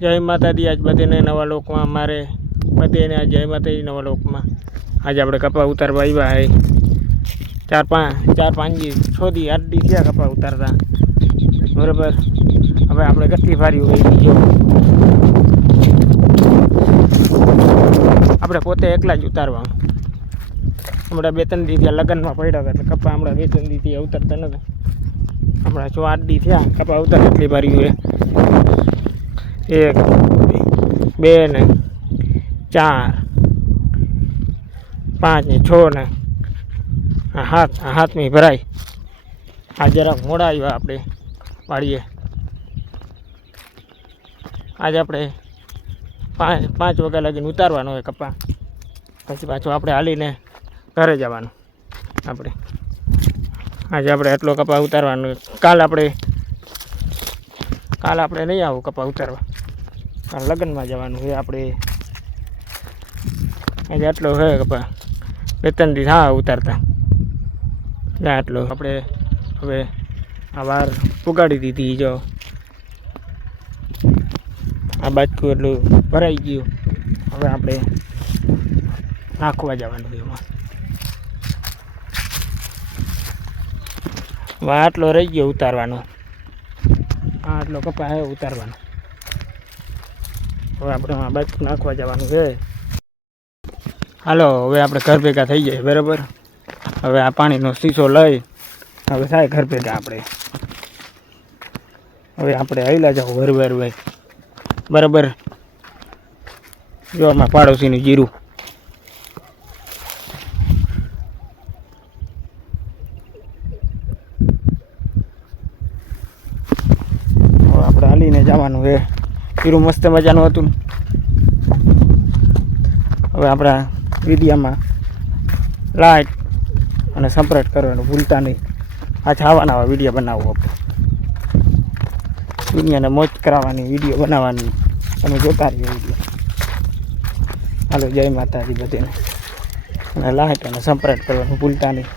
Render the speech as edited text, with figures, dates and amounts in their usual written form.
જય માતાજી. આજ બધીને નવા લોકમાં અમારે બધીને જય માતાજી નવા લોકમાં. આજે આપણે કપા ઉતારવા આવ્યા હે. ચાર પાંચ દી 6 દી 8 દી થયા કપા ઉતારતા, બરાબર. હવે આપણે કેટલી ભારી હોય જો આપણે પોતે એકલા જ ઉતારવાનું. હમણાં 2-3 દી ત્યાં લગ્નમાં પડ્યા હતા એટલે કપા હમણાં 2-3 દી ત્યાં ઉતારતા નથી. હમણાં 8 દી થયા કપા ઉતાર એટલી ભારી હોય. 1 2 ને 4 5 ને 6 ને 7મી ભરાય. આ જરાક મોડા આવ્યા આપણે વાળીએ. આજે આપણે 5 વાગ્યા લગીને ઉતારવાનો હોય કપા, પછી પાછું આપણે હાલીને ઘરે જવાનું. આજે આપણે એટલો કપા ઉતારવાનો. કાલ આપણે નહીં આવું કપા ઉતારવા, કાલ લગ્નમાં જવાનું છે આપણે. આજે આટલો છે કપા 2-3 દી હા ઉતારતા ત્યાં આટલો. આપણે હવે આ વાર પુગાડી દીધી. જો આ બાજુ એટલું ભરાઈ ગયું. હવે આપણે નાખવા જવાનું એમાં. આટલો રહી ગયો ઉતારવાનો. આટલો કપા હે ઉતારવાનો. હવે આપણે આ બાજુ નાખવા જવાનું છે. હાલો હવે આપણે ઘર ભેગા થઈ જાય, બરાબર. હવે આ પાણીનો શીશો લઈ હવે થાય ઘર ભેગા આપણે. હવે આપણે હાલ્યા જાવ વરવાર ભાઈ, બરાબર. જો આમાં પાડોશીનું જીરું. હવે આપણે હાલીને જવાનું છે. જીરું મસ્ત મજાનું હતું. હવે આપણા વિડીયામાં લાઈક અને સબસ્ક્રાઇબ કરવાનું ભૂલતા નહીં. પાછા આવા વિડીયો બનાવવો, દુનિયાને મોજ કરાવવાની વિડીયો બનાવવાની. તમે જોતા રહીએ વિડીયો. હાલો જય માતાજી બધીને, અને લાઈક અને સબસ્ક્રાઇબ કરવાનું ભૂલતા નહીં.